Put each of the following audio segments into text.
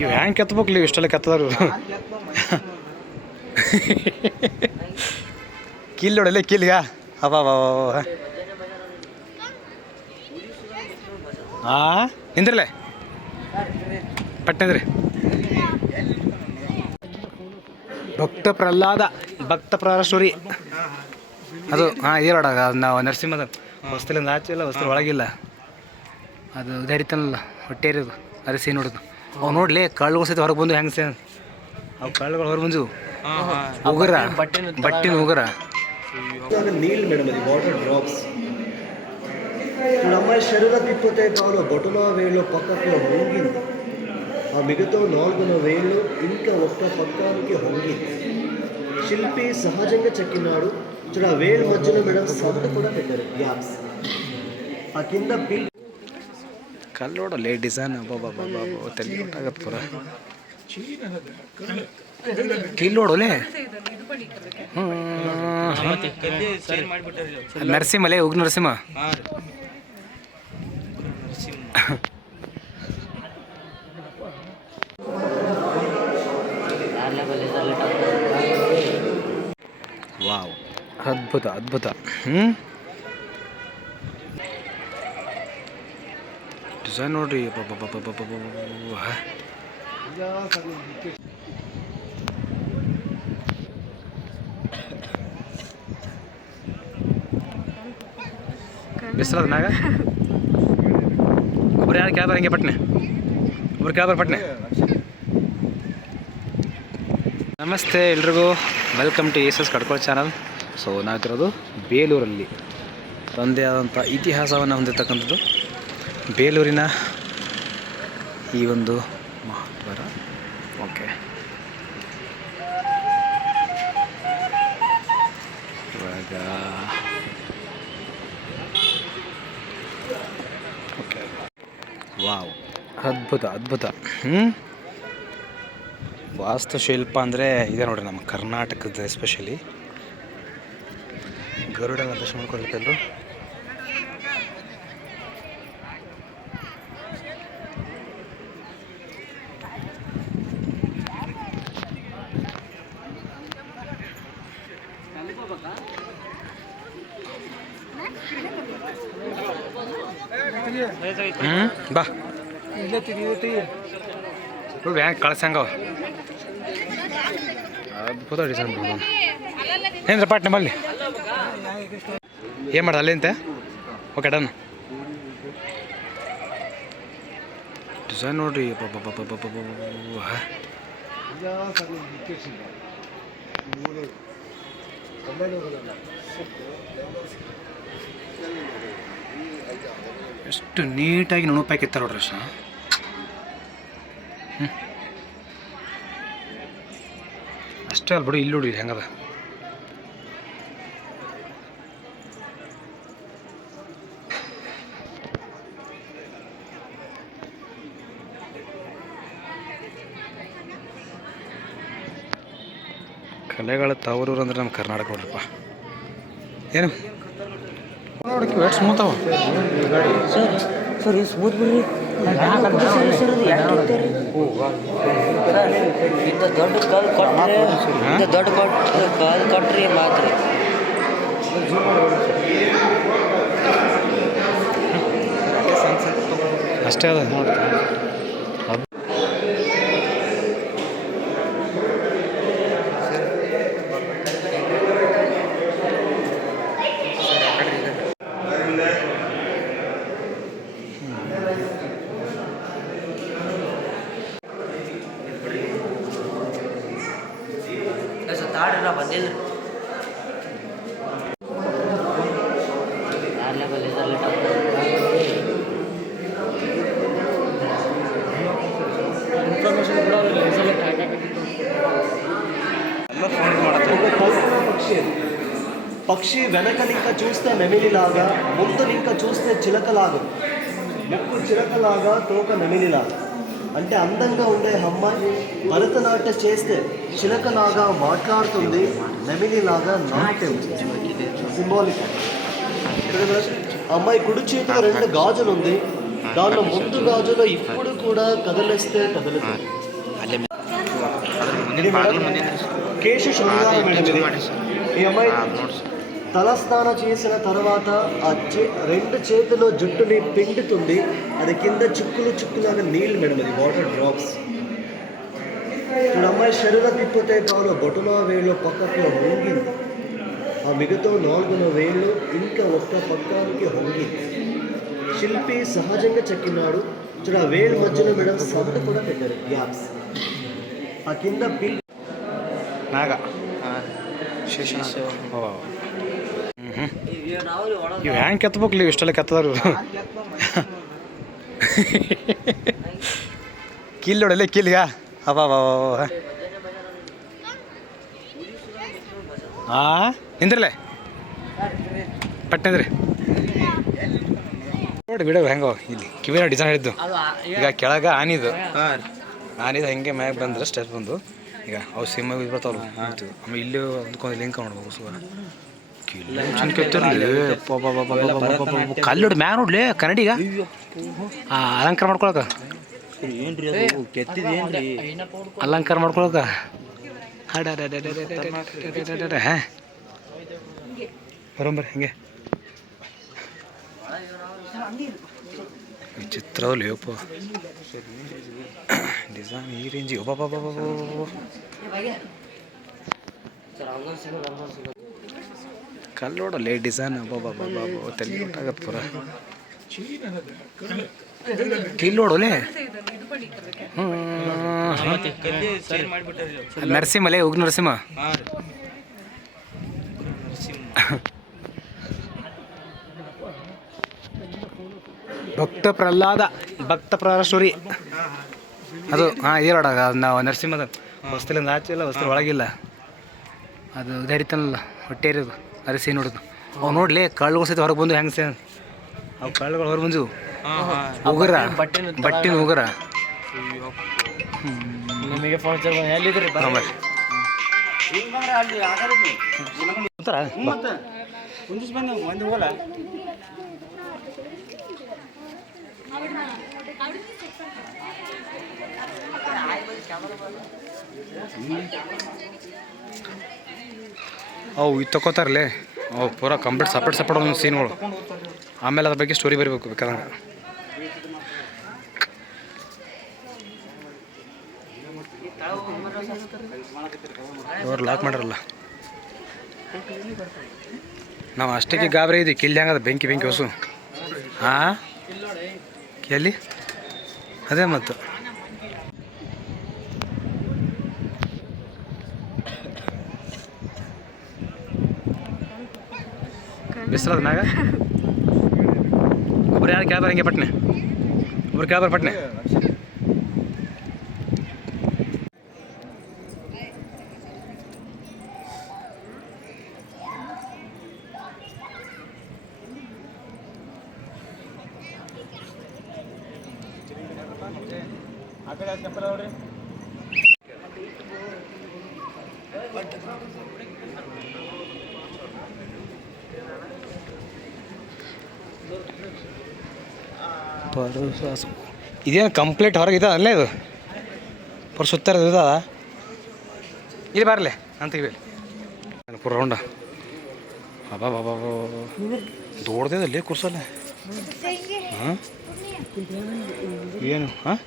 ಇವು ಹೆಂಗೆ ಕೆತ್ತಬೇಕು ಇವು ಇಷ್ಟೆಲ್ಲ ಕೆತ್ತದಾರ ಕಿಲ್ ನೋಡಲ್ಲ ಕಿಲ್ಗ? ಅವ ಆ? ನಿಂದ್ರಲೆ? ಪಟ್ಟಂದ್ರಿ ಭಕ್ತ ಪ್ರಹ್ಲಾದ ಭಕ್ತ ಪ್ರಹ್ಲಾದ ಸ್ಟೋರಿ. ಅದು, ಹಾಂ ಇದೇ ನೋಡ ನಾವು ನರಸಿಂಹದ ಹೊಸ್ತಲಿಂದ ಆಚೆ ಇಲ್ಲ, ಹೊಸ್ತಲ ಒಳಗಿಲ್ಲ. ಅದು ಧರಿತನಲ್ಲ, ಹೊಟ್ಟೆ ಇರೋದು ಅದೇ ಸೀನ್ ನೋಡೋದು ಅವು ನೋಡ್ಲಿ ಕಳ್ಳುಗಳು ಸಹಿತ ಹೊರಗೆ ಬಂದು ಹೆಂಗೆ ಸೇ ಅವು ಕಳ್ಳುಗಳು ಹೊರಗೆ ಬಂದು ಉಗುರ ಬಟ್ಟಿನ ಉಗುರ ఇలాగ నీళ్ళు మేడం అది వాటర్ డ్రాప్స్ ఇప్పుడు అమ్మాయి శరీర తిప్పితే కాదు బొటన వేలు పక్కకి హొంగింది ఆ మిగతా నాలుగున వేళ్ళు ఇంకా ఒక్క పక్కానికి హొంగింది శిల్పి సహజంగా చెక్కినాడు చూడ ఆ వేలు మధ్యలో మేడం సౌండ్ కూడా పెట్టారు గ్యాప్స్ ఆ కింద బిల్ ಕಲ್ಲು ನೋಡಲ್ಲ ಡಿಸೈನ್ ಬಾಬಾ ಬಾಬಾ ತಲೆ ಗೊತ್ತಾಗತ್ತೆ ಪುರ. ಕಿಲ್ ನೋಡೋಲೆ? ನರಸಿಂಹಲೇ ಉಗ್ ನರಸಿಂಹ. ವಾವ್. ಅದ್ಭುತ ಅದ್ಭುತ. ಹ್ಞೂ ಡಿಸೈನ್ ನೋಡ್ರಿ? ಅಬ್ಬಬ್ಬಬ್ಬಬ್ಬಬ್ಬಬ್ಬಬ್ಬ. ಬಿಸಿಲದ ಮ್ಯಾಗ? ಒಬ್ರು ಯಾರು ಕೇಳ್ಬಾರ ಹಿಂಗೆ ಪಟ್ನೆ? ಒಬ್ರು ಕೇಳ್ಬಾರ ಪಟ್ನೆ? ನಮಸ್ತೆ ಎಲ್ರಿಗೂ. Welcome to S S Kadkol channel so ನಾವಿರೋದು ಬೇಲೂರಲ್ಲಿ. ತಂದೆ ಆದಂಥ ಇತಿಹಾಸವನ್ನು ಹೊಂದಿರತಕ್ಕಂಥದ್ದು ಬೇಲೂರಿನ ಈ ಒಂದು ಮಹಾದ್ವಾರ. ಓಕೆ. ಇವಾಗ ಓಕೆ. ವಾವ್. ಅದ್ಭುತ ಅದ್ಭುತ. ಹ್ಞೂ ವಾಸ್ತುಶಿಲ್ಪ ಅಂದರೆ ಇದೆ ನೋಡ್ರಿ ನಮ್ಮ ಕರ್ನಾಟಕದ ಎಸ್ಪೆಷಲಿ ಗರುಡನ ದರ್ಶನ ಮಾಡ್ಕೊಳ್ಬೇಕು ಹ್ಞೂ ಬಾ. ನೋಡಿ ಹೆಂಗೆ ಕಳ್ಸಂಗವ ಅದ್ಭುತ ಡಿಸೈನ್ ಏನ್ರ ಪಾಟ್ ನಿಮ್ಮಲ್ಲಿ? ಏನು ಮಾಡೋದು ಅಲ್ಲಿಂತೆ? ಓಕೆ ಡನ್ ಡಿಸೈನ್ ನೋಡ್ರಿ. ಅಬ್ಬಬ್ಬಬ್ಬಬ್ಬಬ್ಬಬ್ಬ. ಎಷ್ಟು ನೀಟಾಗಿ ನುಣುಪಾಕಿ ಇರ್ತಾರೆ ನೋಡ್ರಿ ಅಷ್ಟ ಅಷ್ಟೇ ಅಲ್ಲ ಬಿಡು, ಇಲ್ಲಿ ನೋಡಿ ಹೆಂಗದ. ಕಲೆಗಳ ತವರೂರು ಅಂದ್ರೆ ನಮ್ಮ ಕರ್ನಾಟಕ ನೋಡ್ರಪ್ಪ. ಏನು? ನೋಡಕ್ಕೆ ಎಷ್ಟು ಸ್ಮೂತ್ ಅವ. ಸರ್ ಸರ್ ಇದು ಸ್ಮೂತ್ ಬಿಡ್ರಿ ಇಂಥ ದೊಡ್ಡ ಕಾಲ್ ಕೊಟ್ಟರೆ ಇಂಥ ದೊಡ್ಡ ಕೊಟ್ಟು ಕಾಲ್ ಕೊಟ್ರಿ ಮಾತ್ರ ಅಷ್ಟೇ ಅದ ನೋಡಿ పక్షి వెనకలు ఇంకా చూస్తే నెమిలిలాగా ముందులు ఇంకా చూస్తే చిలకలాగా. ముక్కు చిలకలాగా తోక నెమిలిలాగా. అంటే అందంగా ఉండే అమ్మాయి భరతనాట్యం చేస్తే చిలకలాగా మాట్లాడుతుంది నెమిలిలాగా నాట్యం సింబాలిక్ అమ్మాయి కుడి చేతిలో రెండు గాజులు ఉంది దానిలో ముందు గాజులో ఇప్పుడు కూడా కదలిస్తే కదులుతుంది. కేశ శృంగారం మేడం ఇది. ఈ అమ్మాయి తలస్నాన చేసిన తర్వాత ఆ చే రెండు చేతిలో జుట్టుని పిండుతుంది. అది కింద చిక్కులు చిక్కులాగా నీళ్ళు మేడం అది వాటర్ డ్రాప్స్ ఇప్పుడు అమ్మాయి శరీర తిప్పితే కాదు బొటుమా వేళ్ళు పక్కకు హొంగింది. ఆ మిగతా నాలుగున వేళ్ళు ఇంకా ఒక్క పక్కానికి హొంగింది. శిల్పి సహజంగా చెక్కినాడు. చూడ ఆ వేలు మధ్యలో మేడం సౌండ్ కూడా పెట్టారు. గ్యాప్స్ ఆ కింద బిల్ నాగా. శేష ಇವು ಹ್ಯಾಂಗೆ ಕೆತ್ತಬೇಕಲ್ಲ ಇವು ಇಷ್ಟೆಲ್ಲ ಕೆತ್ತದಾರ ಕಿಲ್ ನೋಡಲ್ಲ ಕಿಲ್ಗ? ಅಬ್ಬಾ ಹಾ ಆ? ನಿಂದ್ರಲೆ? ಪಟ್ಟಂದ್ರಿ ನೋಡಿ ಬಿಡೋ ಹೆಂಗೋ ಇಲ್ಲಿ ಕಿವಿನ ಡಿಸೈನ್ ಹಿಡಿದು ಈಗ ಕೆಳಗ ಆನಿದು. ಆನಿದು ಹೆಂಗೆ ಮ್ಯಾಗ ಬಂದ್ರೆ ಸ್ಟೆಪ್ ಬಂದು. ಈಗ ಅವು ಸಿಮ್ ಬರ್ತಾವಲ್ಲ ಆಮೇಲೆ ಇಲ್ಲಿ ಅಂದ್ಕೊಂಡು ಲಿಂಕ್ ಮಾಡ್ಬೇಕು ಸುವ ಕಲ್ಲುಡ್ ಮ್ಯಾಗ ನೋಡ್ಲಿ ಕನ್ನಡಿಗ ಆ, ಅಲಂಕಾರ ಮಾಡ್ಕೊಳಕ ಏನ್ರಿ ಅದು ಕೆತ್ತಿದೇನ್ರಿ ಅಲಂಕಾರ ಮಾಡ್ಕೊಳಕ ಬರೋಂಬರ್ ಹಿಂಗೆ ವಿಚಿತ್ರ ಲೇಪ ಡಿಸೈನ್ ಈ ರೇಂಜ್ ಒಬ್ಬ ಕಲ್ಲೋಡಲ್ಲ ಡಿಸೈನ್ ಒಬ್ಬ ತಲೆ ಗೊತ್ತಾಗತ್ತೆ ಪೂರ. ಕಿಲ್ಲೋಡಲೆ ನರಸಿಂಹಲೇ ಉಗ್ ನರಸಿಂಹ. ಭಕ್ತ ಪ್ರಹ್ಲಾದ ಭಕ್ತ ಪ್ರಹ್ಲಾದ ಸ್ಟೋರಿ. ಅದು, ಹಾಂ ಇದೇ ನೋಡ ನಾವು ನರಸಿಂಹದ ಹೊಸ್ತಲಿಂದ ಆಚೆ ಇಲ್ಲ, ಹೊಸ್ತಲ ಒಳಗಿಲ್ಲ. ಅದು ಧರಿತನಲ್ಲ, ಹೊಟ್ಟೆ ಇರೋದು ಅರಸಿ ನೋಡಿದ್ನು ಅವ್ ನೋಡ್ಲಿ ಕಳ್ಳುಗಳು ಸಹಿತ ಹೊರಗೆ ಬಂದು ಹೆಂಗೆ ಸೇ? ಅವು ಕಳ್ಳುಗಳು ಹೊರಗೆ ಬಂದು ಉಗುರ. ಬಟ್ಟಿನ ಉಗುರ. ನಿಮಗೆ ಫೋನ್ ಎಲ್ಲಿದ್ರಿ. ಅವು ಇದು ತಗೋತಾರಲ್ಲೇ ಅವು ಪೂರ ಕಂಪ್ಲೀಟ್ ಸಪ್ರೇಟ್ ಸಪ್ರೇಟ್ ಒಂದು ಸೀನ್ಗಳು ಆಮೇಲೆ ಅದ್ರ ಬಗ್ಗೆ ಸ್ಟೋರಿ ಬರಿಬೇಕು ಬೇಕಾದಂಗೆ ಅವ್ರು ಲಾಕ್ ಮಾಡಿರಲ್ಲ. ನಾವು ಅಷ್ಟಕ್ಕೆ ಗಾಬರಿ ಇದ್ದೀವಿ ಕಿಲ್ಲಿ ಹೆಂಗದ ಬೆಂಕಿ ಬೆಂಕಿ ಹೊಸು. ಹಾಂ ಎಲ್ಲಿ ಅದೇ ಮತ್ತು. ಬಿಸಿಲದ ಮ್ಯಾಗ ಒಬ್ರು ಯಾರು ಕೇಳ್ಬಾರ ಹಿಂಗೆ ಪಟ್ನೆ ಒಬ್ರು ಕೇಳ್ಬಾರ ಪಟ್ನೆ ಪರಸಾಸು ಇದೇನು ಕಂಪ್ಲೀಟ್ ಹೊರಗೆ ಇದೆ ಅಲ್ಲೇ ಇದು? ಪುರ ಸುತ್ತಾರ ಇದ ಇಲ್ಲಿ ಬರಲಿ ಅಂತ ಹೇಳಿ ಪುರ ರೌಂಡ ಅಬ್ಬಾ ಬಾಬಾ ದೊಡ್ಡದಿದೆ ಅಲ್ಲಿ ಕುರ್ಸಲ್ಲ ಹಾಂ? ಏನು, ಹಾಂ?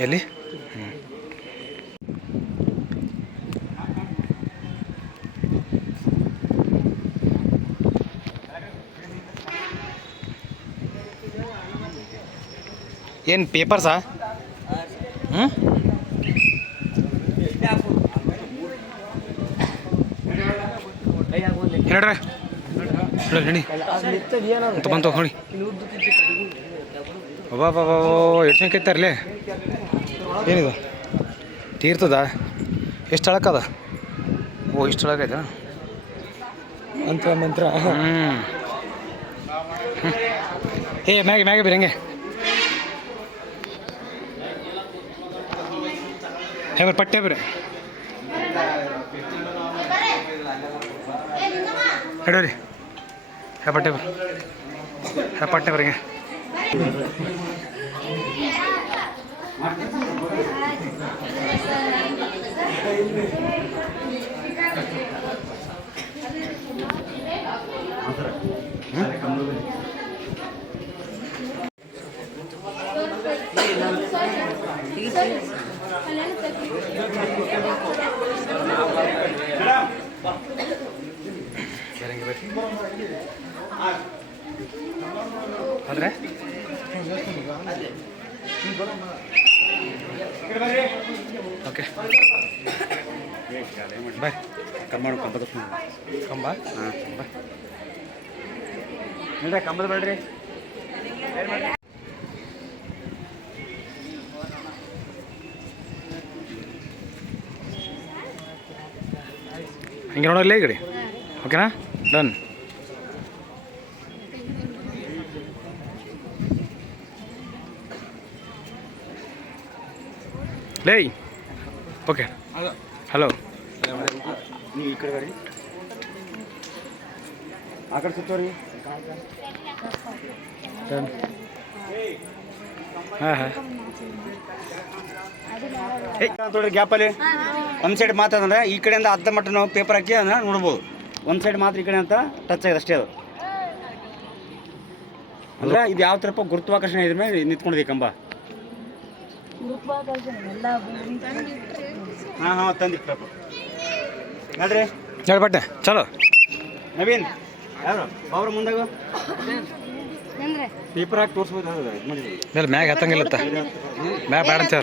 ಎಲ್ಲಿ? ಹ್ಞೂ ಏನು ಪೇಪರ್ಸಾ? ಹ್ಞೂ ಹೇಳ್ರಿ. ಹೇಳಿ ಅಂತ ಬಂತು ನೋಡಿ ಅಬ್ಬಾ ಬಾಬಾ ಎಷ್ಟು ಜನ ಕೈತಾರಲೇ ಏನಿದು? ತೀರ್ತದ? ಎಷ್ಟು ಅಳಕದ ಓ ಇಷ್ಟು ಅಳಕೈತ ಮಂತ್ರ ಮಂತ್ರ. ಹ್ಞೂ ಏ ಮ್ಯಾಗೆ ಮ್ಯಾಗೆ ಬೀರಿ ಹಂಗೆ. ಹೇಗೆ ಪಟ್ಟೆ ಬರೀ ಹಿಡೋರಿ ಹೇ ಪಟ್ಟೆ ಬರ್ರಿ ಹೋದ್ರೆ ಓಕೆ ಬಾಯ್ ಕಂಬ ಕಂಬದ ಕಂಬ ಹಾಂ. ಇಲ್ಲ ಕಂಬದ ಬೇಡ್ರಿ ಹಿಂಗೆ ನೋಡಲ್ಲ ಈ ಕಡೆ? ಓಕೆನಾ ಡನ್ ಲೇ ಓಕೆ ಹಲೋ ನೀವು ಈ ಕಡೆ ಬರ್ರಿ ಆ ಕಡೆ ಸುತ್ತೋರಿ. ಡನ್ ಹಾಂ ಹಾಂ. ನೋಡ್ರಿ ಗ್ಯಾಪಲ್ಲಿ ಒಂದು ಸೈಡ್ ಮಾತಾಡಂದ್ರೆ ಈ ಕಡೆಯಿಂದ ಅರ್ಧ ಮಟ್ಟ ನಾವು ಪೇಪರ್ ಹಾಕಿ ಅದನ್ನ ನೋಡ್ಬೋದು. ಒಂದು ಸೈಡ್ ಮಾತ್ರ ಈ ಕಡೆ ಅಂತ ಟಚ್ ಆಗಿದೆ ಅಷ್ಟೇ ಅದು. ಅಂದ್ರೆ ಇದು ಯಾವ ಥರಪ್ಪ ಗುರುತ್ವಾಕರ್ಷಣೆ ಇದ್ರ ಮೇಲೆ ನಿಂತ್ಕೊಂಡಿದೆ ಕಂಬ. ಹಾಂ ಹಾಂ ತಂದಿ ಪೇಪರ್ ನೋಡ್ರಿ ಚಲೋ. ನವೀನ್ ಯಾರು ಅವ್ರ ಮುಂದಾಗ. ಪೇಪರ್ ಹಾಕಿ ತೋರಿಸ್ಬೋದು ಮ್ಯಾಗ ಹತ್ತಂಗಿಲ್ಲತ್ತ. ಮ್ಯಾಗ ಬೇಡ ಅಂತ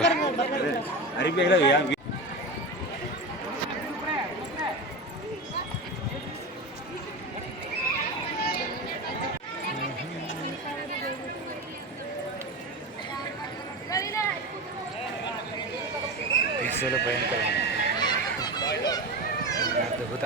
ಬಿಸಿಲು ಭಯಂಕರ ಅದ್ಭುತ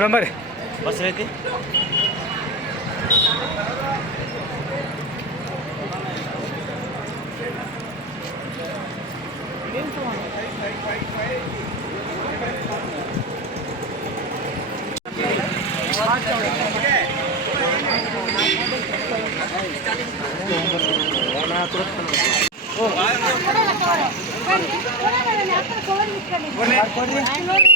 ಮೇಡಮ್ ಬರ್ರಿ ಬಸ್ ಐತಿ ಕೊಡ್ರಿ